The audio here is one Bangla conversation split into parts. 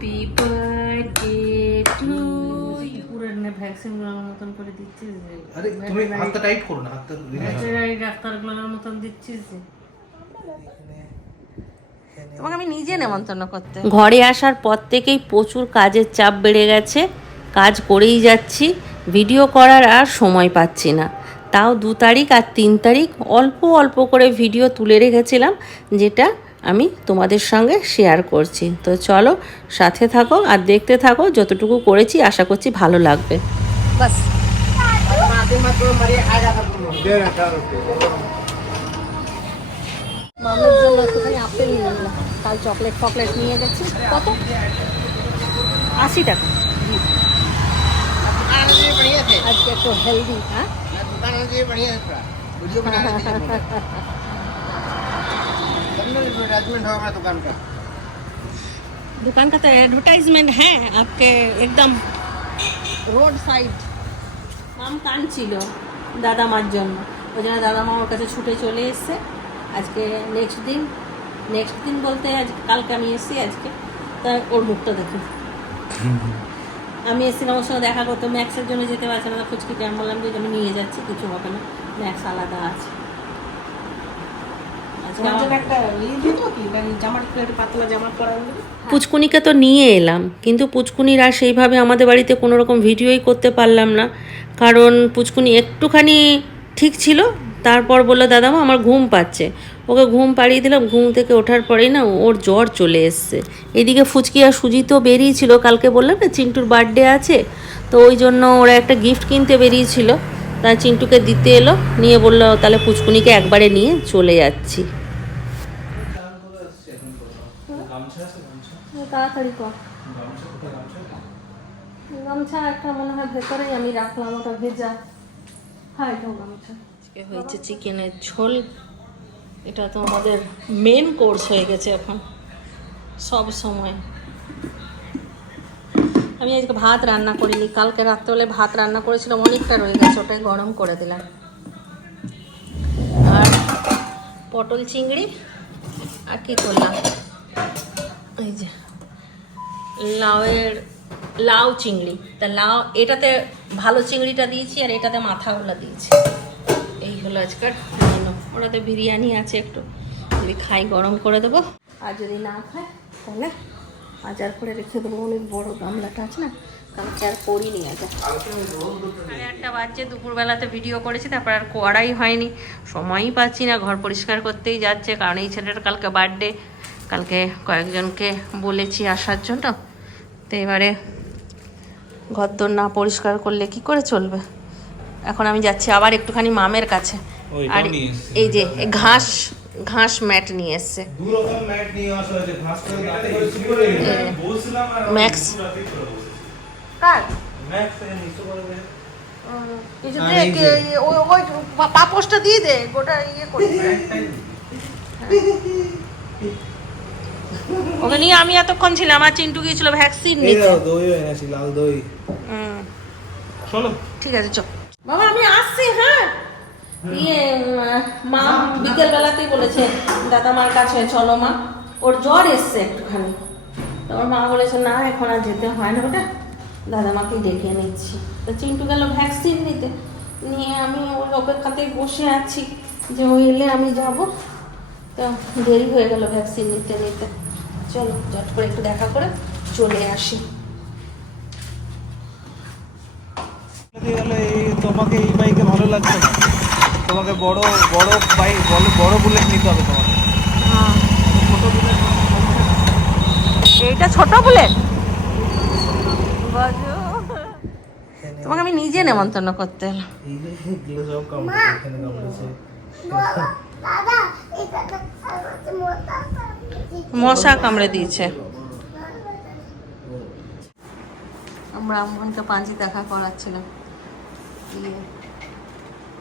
Happy birthday to you. পুরানো ভ্যাকসিন গুলোর মতন করে দিচ্ছিস যে, আরে তুমি হাতটা টাইট করো না, হাতটা ভেটেরিনারি ডাক্তার গুলোর মতন দিচ্ছিস যে। তোমাকে আমি নিজে নেমন্তন্ন করতে। ঘরে আসার পর থেকেই প্রচুর কাজের চাপ বেড়ে গেছে, কাজ করেই যাচ্ছি, ভিডিও করার আর সময় পাচ্ছি না। তাও 2 তারিখ আর 3 তারিখ অল্প অল্প করে ভিডিও তুলে রেখেছিলাম, যেটা আমি তোমাদের সঙ্গে শেয়ার করছি। তো চলো সাথে থাকো আর দেখতে থাকো, যতটুকু করেছি আশা করছি ভালো লাগবে। বাস মামের জন্য একটুখানি আপেল নিয়ে নিলাম, কাল চকলেট ফকলেট নিয়ে গেছি। কত? 80 টাকা। আজকে একটু হেলদি। হ্যাঁ दुकान का तो एडवर्टाइजमेंट है आपके एकदम रोड साइड। মাম কাঁদছিল দাদা মার জন্য, ওই জন্য দাদা মা ওর কাছে ছুটে চলে এসছে। আজকে নেক্সট দিন বলতে আজ কালকে আমি এসেছি, আজকে তা ওর মুখটা দেখি। আমি এসেছিলাম ওর সঙ্গে দেখা করতে, ম্যাক্সের জন্য যেতে পারছে না ফুচকিতে। আমি বললাম যে আমি নিয়ে যাচ্ছি, কিছু হবে না, ম্যাক্স আলাদা আছে। পুচকুনিকে তো নিয়ে এলাম, কিন্তু পুচকুনির আর সেইভাবে আমাদের বাড়িতে কোনো রকম ভিডিওই করতে পারলাম না, কারণ পুচকুনি একটুখানি ঠিক ছিল, তারপর বললো দাদামা আমার ঘুম পাচ্ছে। ওকে ঘুম পাড়িয়ে দিলাম, ঘুম থেকে ওঠার পরেই না ওর জ্বর চলে এসছে। এদিকে ফুচকি আর সুজি তো বেরিয়েছিল, কালকে বললাম না চিন্টুর বার্থডে আছে, তো ওই জন্য ওরা একটা গিফট কিনতে বেরিয়েছিল, তা চিন্টুকে দিতে এলো, নিয়ে বললো তাহলে পুচকুনিকে একবারে নিয়ে চলে যাচ্ছি। তাড়াতাড়ি কর। গামছা একটা মনে হয় ভেতরেই আমি রাখলাম, ওটা ভেজা। হ্যাঁ এটাও গামছা। আজকে হয়েছে চিকেনের ঝোল, এটা তো আমাদের মেন কোর্স হয়ে গেছে এখন সব সময়। আমি আজকে ভাত রান্না করিনি, কালকে রাত্রেবেলায় ভাত রান্না করেছিলাম, অনেকটা রয়ে গেছে, ওটাই গরম করে দিলাম। আর পটল চিংড়ি আর কি করলাম, এই যে লাউ চিংড়ি। তা লাউ এটাতে ভালো চিংড়িটা দিয়েছি, আর এটাতে মাথাগুলো দিয়েছি। এই হলো আজকের মেনু। ওটাতে বিরিয়ানি আছে, একটু যদি খাই গরম করে দেবো, আর যদি না খাই তাহলে আচার করে রেখে দেবো। অনেক বড় গামলাটা আছে না, কালকে আর করিনি। আজ 8টা বাজছে, দুপুরবেলাতে ভিডিও করেছি, তারপর আর করাই হয়নি, সময়ই পাচ্ছি না। ঘর পরিষ্কার করতেই যাচ্ছে, কারণ এই ছেলেটার কালকে বার্থডে, কালকে কয়েকজনকে বলেছি আসার জন্য। তো এবারে ঘরদোর না পরিষ্কার করলে কি করে চলবে। এখন আমি যাচ্ছি আবার একটুখানি মামের কাছে, আর এই যে ঘাস ম্যাট নিয়ে এসছে ম্যাক্স। কার ওই পাপোশটা দিয়ে দে, গোটা ইয়ে করে। ওকে নিয়ে আমি এতক্ষণ ছিলাম, আমার চিন্টু গিয়েছিল ভ্যাকসিন নিতে। লাল দই। চলো ঠিক আছে চল বাবা, আমি আসছি। হ্যাঁ মা বিকেল বেলাতেই বলেছে দাদা মার কাছে চলো মা, ওর জ্বর এসছে একটুখানি। তোমার মা বলেছে না এখন আর যেতে হয় না, ওটা দাদা মাকে ডেকে নিচ্ছি। তো চিন্টু গেল ভ্যাকসিন নিতে, নিয়ে আমি ওই অপেক্ষাতেই বসে আছি যে ওই এলে আমি যাব। তো দেরি হয়ে গেল ভ্যাকসিন নিতে নিতে। চলো চট করে একটু দেখা করে চলে আসি। তোমাকে এই বাইকে ভালো লাগছে না, তোমাকে বড় বাইক, বড় বুলেট নিতে হবে তোমাকে। হ্যাঁ ছোট বুলেট, এইটা ছোট বুলেট। তোমাকে আমি নিজে নেমন্তন্ন করতে এলাম। মশা কামড়ে দিয়েছে। আমরা আমনকে পাঞ্জি দেখা করাচ্ছিলাম,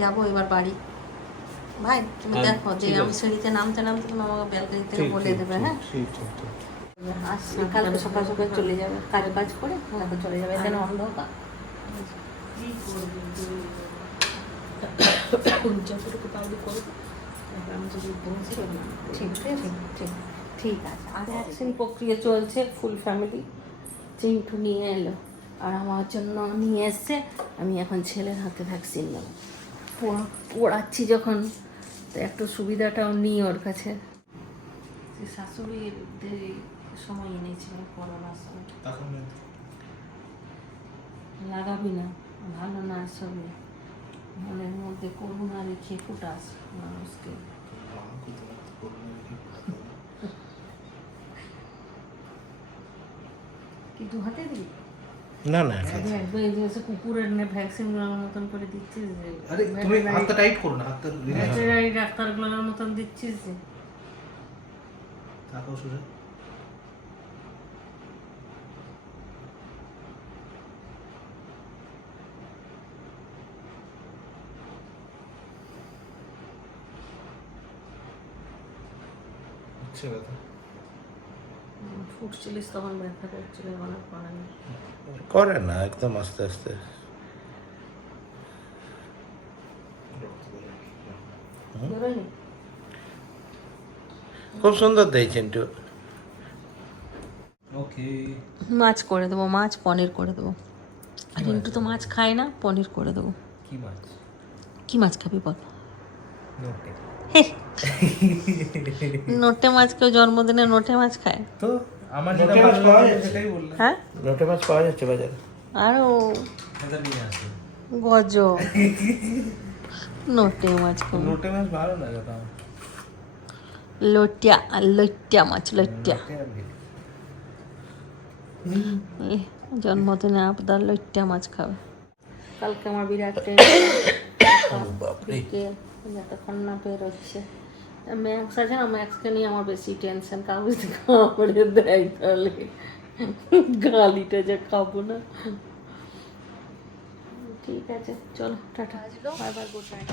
যাবো এবার বাড়ি। ভাই তুমি দেখো যে আমি সিঁড়িতে নামতে তুমি আমাকে ব্যালকনি থেকে বলে দেবে। হ্যাঁ আসছি, কালকে সকাল সকাল চলে যাবে, কাজ করে কালকে চলে যাবে, এখানে অন্ধকার। যতটুকু পারবো করবো, আমি যদি পৌঁছে ঠিক আছে। আর ভ্যাকসিন প্রক্রিয়া চলছে ফুল ফ্যামিলি। চিন্টু নিয়ে এলো আর আমার জন্য নিয়ে এসছে। আমি এখন ছেলের হাতে ভ্যাকসিন নেব, পড়াচ্ছি যখন, তো একটু সুবিধাটাও নিই ওর কাছে। শাশুড়ির সময় এনেছিল করোনার সময়। লাগাবি না, ভালো না সবই, মনের মধ্যে করুণা রেখে ফুটাস মানুষকে। কি দু হাতে দিবি? না না, একদম এই যে কুকুরের ভ্যাকসিন গুলোর মতন করে দিচ্ছিস যে, আরে তুমি হাতটা টাইট করো না, হাতটা ভেটেরিনারি ডাক্তারগুলোর মতন দিচ্ছিস যে। তাকাও সুজা। আচ্ছা কথা ফুটছিলিস তখন ব্যথা করছিল, মনে পড়ে না। করে না, একদম আস্তে আস্তে। বেরোয়নি? খুব সুন্দর দেয় চিন্টু। ওকে। মাছ করে দেবো, মাছ পনির করে দেবো। আর রিন্টু তো মাছ খায় না, পনির করে দেবো। কি মাছ? কি মাছ খাবি বল? নোটে। হে, নোটে মাছ কেউ জন্মদিনে নোটে মাছ খায়? তো আমার যেটা নোটে মাছ ভালো পাওয়া লাগে যাচ্ছে? সেটাই বললাম। হ্যাঁ, লোটে মাছ পাওয়া যাচ্ছে বাজারে। আরও এটা নিয়ে আসো। গজ নোটে মাছ খাবো। নোটে মাছ ভালো লাগে তো আমার। লটিয়া, লটিয়া মাছ, লটিয়া। নোটে আর কি। জন্মদিনে আবদার লটিয়া মাছ খাবে। কালকে আমার বিরাট বাপরে। যতক্ষণ না বেরোচ্ছে। ম্যাক্স আছে না, ম্যাক্সকে নিয়ে আমার বেশি টেনশন। কাগজ কামড়ে দেয় তাহলে গালিটা যে খাবো না। ঠিক আছে, চলো tata. Bye bye, good night.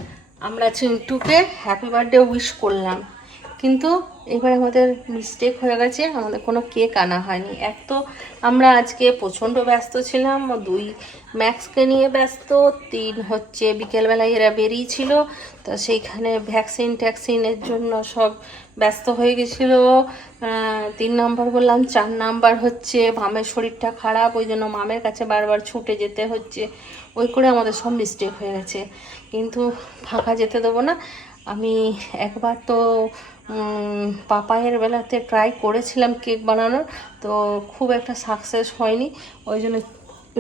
আমরা চিন্টুকে হ্যাপি বার্থডে উইশ করলাম, কিন্তু এবার আমাদের মিস্টেক হয়ে গেছে, আমাদের কোনো কেক আনা হয়নি। এক তো আমরা আজকে প্রচণ্ড ব্যস্ত ছিলাম, 2 ম্যাক্সকে নিয়ে ব্যস্ত, 3 হচ্ছে বিকেলবেলায় এরা বেরিয়েছিল, তো সেইখানে ভ্যাকসিনের জন্য সব ব্যস্ত হয়ে গেছিলো। 3 নাম্বার বললাম, 4 নাম্বার হচ্ছে মামের শরীরটা খারাপ, ওই জন্য মামের কাছে বারবার ছুটে যেতে হচ্ছে। ওই করে আমাদের সব মিস্টেক হয়ে গেছে, কিন্তু ফাঁকা যেতে দেবো না। আমি একবার তো পাপায়ের বেলাতে ট্রাই করেছিলাম কেক বানানোর, তো খুব একটা সাকসেস হয়নি। ওই জন্য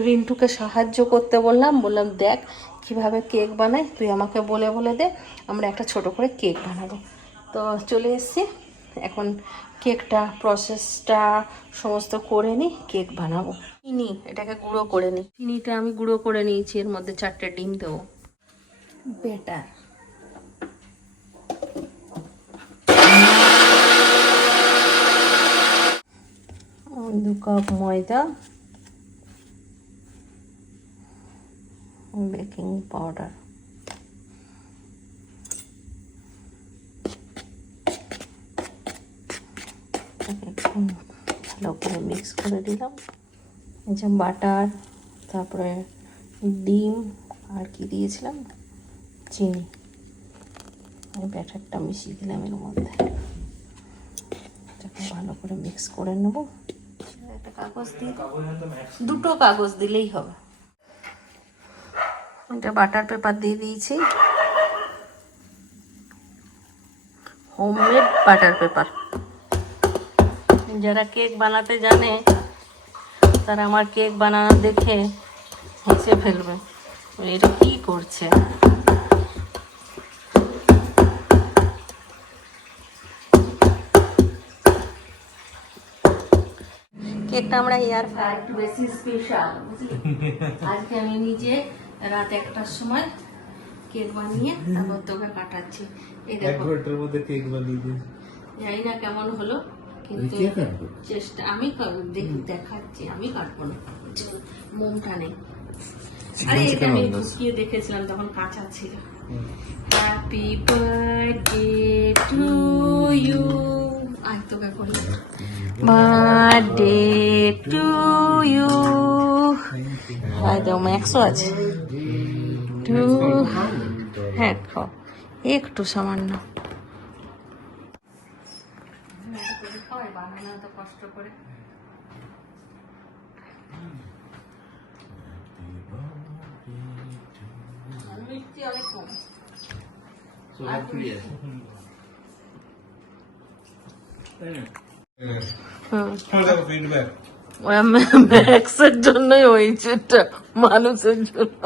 রিন্টুকে সাহায্য করতে বললাম, দেখ কিভাবে কেক বানাই, তুই আমাকে বলে বলে দে, আমরা একটা ছোট করে কেক বানাবো। তো চলে এসেছি, এখন কেকটা প্রসেসটা সমস্ত করে নিই, কেক বানাবো। চিনি এটাকে গুঁড়ো করে নিই, চিনিটা আমি গুঁড়ো করে নিয়েছি, এর মধ্যে 4টে ডিম দেবো। বেটার 2 কাপ ময়দা, বেকিং পাউডার, ভালো করে মিক্স করে দিলাম। এই যে বাটার, তারপরে ডিম, আর কি দিয়েছিলাম, চিনি, ব্যাটারটা মিশিয়ে দিলাম এর মধ্যে। এটাকে ভালো করে মিক্স করে নেব। একটা কাগজ দিয়ে, 2টো কাগজ দিলেই হবে। এটা বাটার পেপার দিয়ে দিয়েছি, হোমমেড বাটার পেপার। যারা কেক বানাতে জানে তারা আমার কেক বানানো দেখে হেসে ফেলবে, এটা কি করছে। কেকটা আমরা এয়ার ফ্রায়ার একটু বেশি স্পেশাল, বুঝলি। আজকে আমি নিজে রাত 1টার সময় কেক বানিয়ে তারপর তোকে পাঠাচ্ছি। এই এক দেখো, ঘন্টার মধ্যে কেক বানিয়ে দিই। জানি না কেমন হলো, কিন্তু চেষ্টা আমি দেখাচ্ছি। আমি কাটবো না, মোমটা নেই। আরে এটা আমি ঢুকিয়ে দেখেছিলাম, তখন কাঁচা ছিল। হ্যাপি বার্থডে টু ইউ, আয় তোকে করি, বার্থডে টু ইউ। হয় তো ম্যাক্সও আছে, টু, হ্যাঁ খাও একটু সামান্য। বানানো তো কষ্ট করে, মিষ্টি অনেক কম। সুগার ফ্রি আছে। ফিডব্যাক ওরা ম্যাক্সের জন্যই হয়েছে, এটা মানুষের জন্য।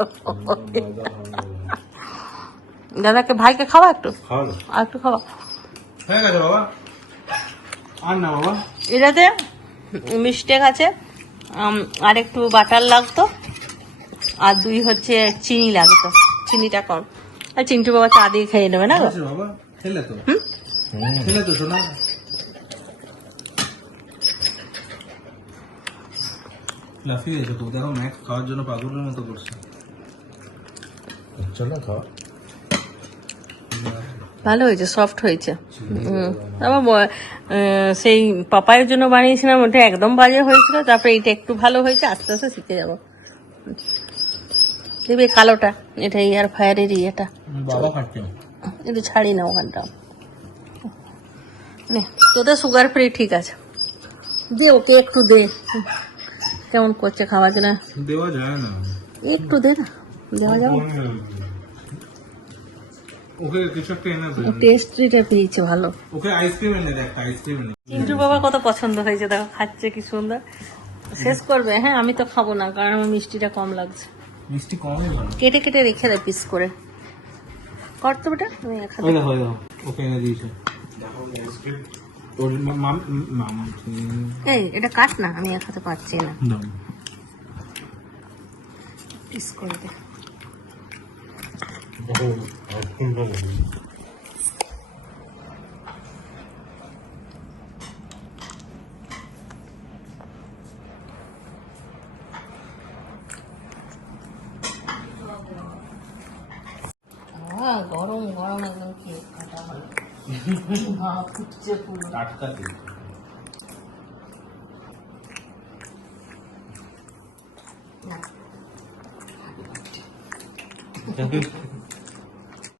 দাদাকে ভাইকে খাওয়া একটু, খাও না। আর একটু খাওয়া। হয়ে গেছে বাবা, আর না বাবা। এটাতে মিস্টেক আছে, আর একটু বাটার লাগতো, আর 2 হচ্ছে চিনি লাগতো, চিনিটা কম। আর চিন্টু বাবা চা দিয়ে খেয়ে নেবে না গো? হয়েছে বাবা, খেলে তো, খেলে তো শোনা। লাফিয়ে গেছে তো, দেখো ম্যাক্স খাওয়ার জন্য পাগলের মতো করছে। চলো খাও। ভালো হয়েছে, সফট হয়েছে। তারপর সেই পাপায়ের জন্য বানিয়েছিলাম, ওটা একদম বাজে হয়েছিল। তারপরে এটা একটু ভালো হয়েছে, আস্তে আস্তে শিখে যাবো। দেখবে কালোটা, এটা এয়ার ফায়ারেরই, এটা বাবা খাচ্ছে। একটু ছাড়ি না ওখানটা। নে, তোদের সুগার ফ্রি ঠিক আছে, দে ওকে একটু দে। কেমন করছে খাওয়ার জন্য, দেওয়া যায় না, একটু দে না, দেওয়া যাবে। ওকে কিছু একটা এনে দে। টেস্টিটা পেয়েছে ভালো। ওকে আইসক্রিম এনে দে, একটা আইসক্রিম এনে। চিন্টু বাবা কত পছন্দ হয়েছে, দেখো খাচ্ছে কি সুন্দর। শেষ করবে? হ্যাঁ, আমি তো খাবো না, কারণ আমার মিষ্টিটা কম লাগছে। মিষ্টি কমই ভালো। কেটে কেটে রেখে দেয় পিস করে। করতো বেটা, আমি এক হাতে। ওই দেখো, ওই দেখো, ওকে এনে দিয়েছে। ওর মামা এই এটা কাট না, আমি এক হাতে পাচ্ছি না, দাও। পিস করে দে। গরম গরম একদম কেক কাটা হলো। ফুটছে পুরো। টাটকা কেক। না,